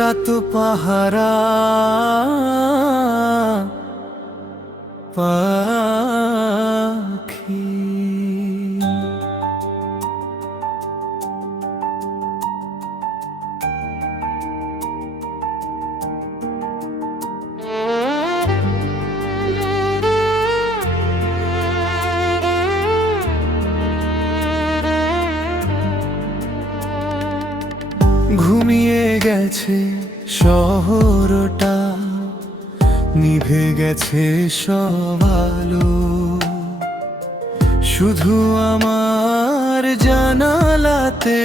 রাত পাহারা পাখি। ঘুমিয়ে গেছে শহরটা, নিভে গেছে সব আলো, শুধু আমার জানালাতে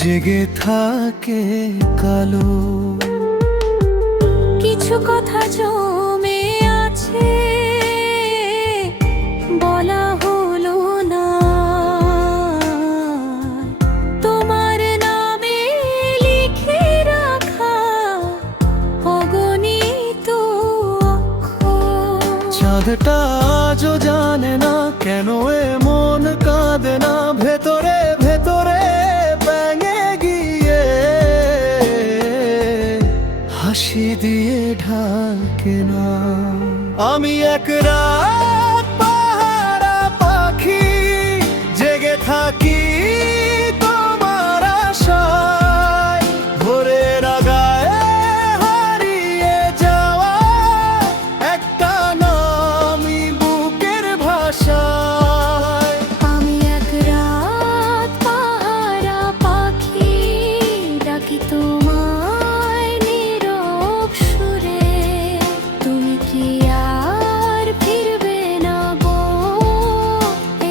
জেগে থাকে কালো। কিছু কথা জমে আছে, বলা হলো না। তোমার নামে লিখে রাখা অগণিত অক্ষর। চাঁদটা আজও জানে না কেন এ মন কাঁদে না, ভেতরে ভেতরে ব্যাঙে গিয়ে হাসি দিয়ে ঢাকে না। আমি এক রাত পাহারা পাখি, জেগে থাকি তোমার আশায়। ভোরের আগায় হারিয়ে যাওয়া একটা নামই বুকের ভাষায়। আমি এক রাত পাহারা পাখি, ডাকি তোমায় নীরব সুরে। তুমি কি আর ফিরবে না গো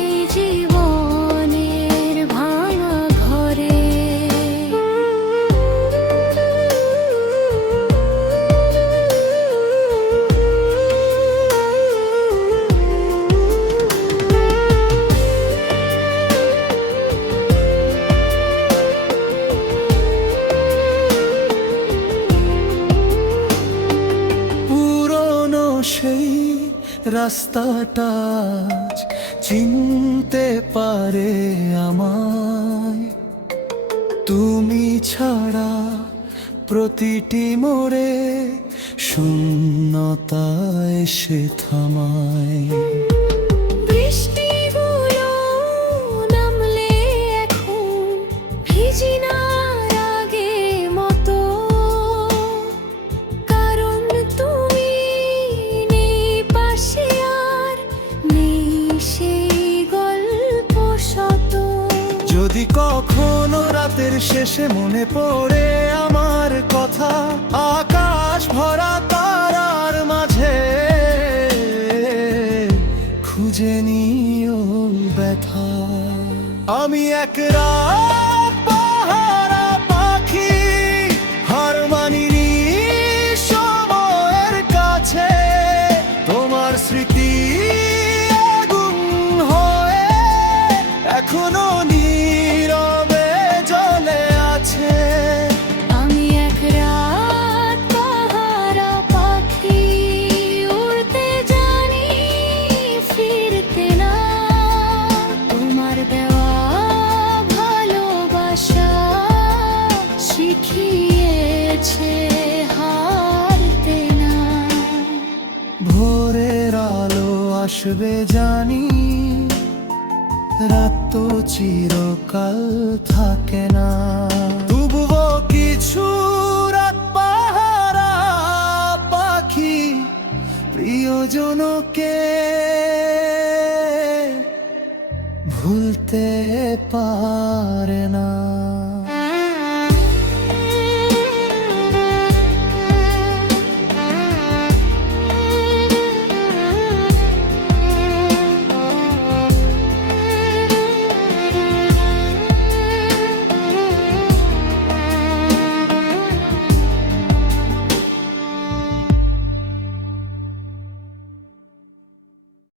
এই জীবনের ভাঙা ঘরে? পুরনো সেই রাস্তাটা আজ চিনতে পারে আমায়। তুমি ছাড়া প্রতিটি মোড়ে শূন্যতা এসে থামায়। বৃষ্টিগুলো নামলে এখন ভিজি না আগের মতো, কারণ তুমি নেই পাশে, আর নেই সেই গল্প শত। যদি কখনো রাতের শেষে মনে পড়ে আমার কথা, আকাশ ভরা তারার মাঝে খুঁজে নিও ব্যথা। আমি এক রাত পাহারা পাখি, হার মানিনি সময়ের কাছে। তোমার স্মৃতি আগুন হয়ে এখনো নীরবে জ্বলে আছে। আমি এক রাত পাহারা পাখি, উড়তে জানি ফিরতে না। তোমার দেওয়া ভালোবাসা শিখিয়েছে হারতে না। ভোরের আলো আসবে জানি, রাত তো চিরকাল থাকে না। তবুও কিছু রাত পাহারা পাখি প্রিয়জনকে ভুলতে পারে না।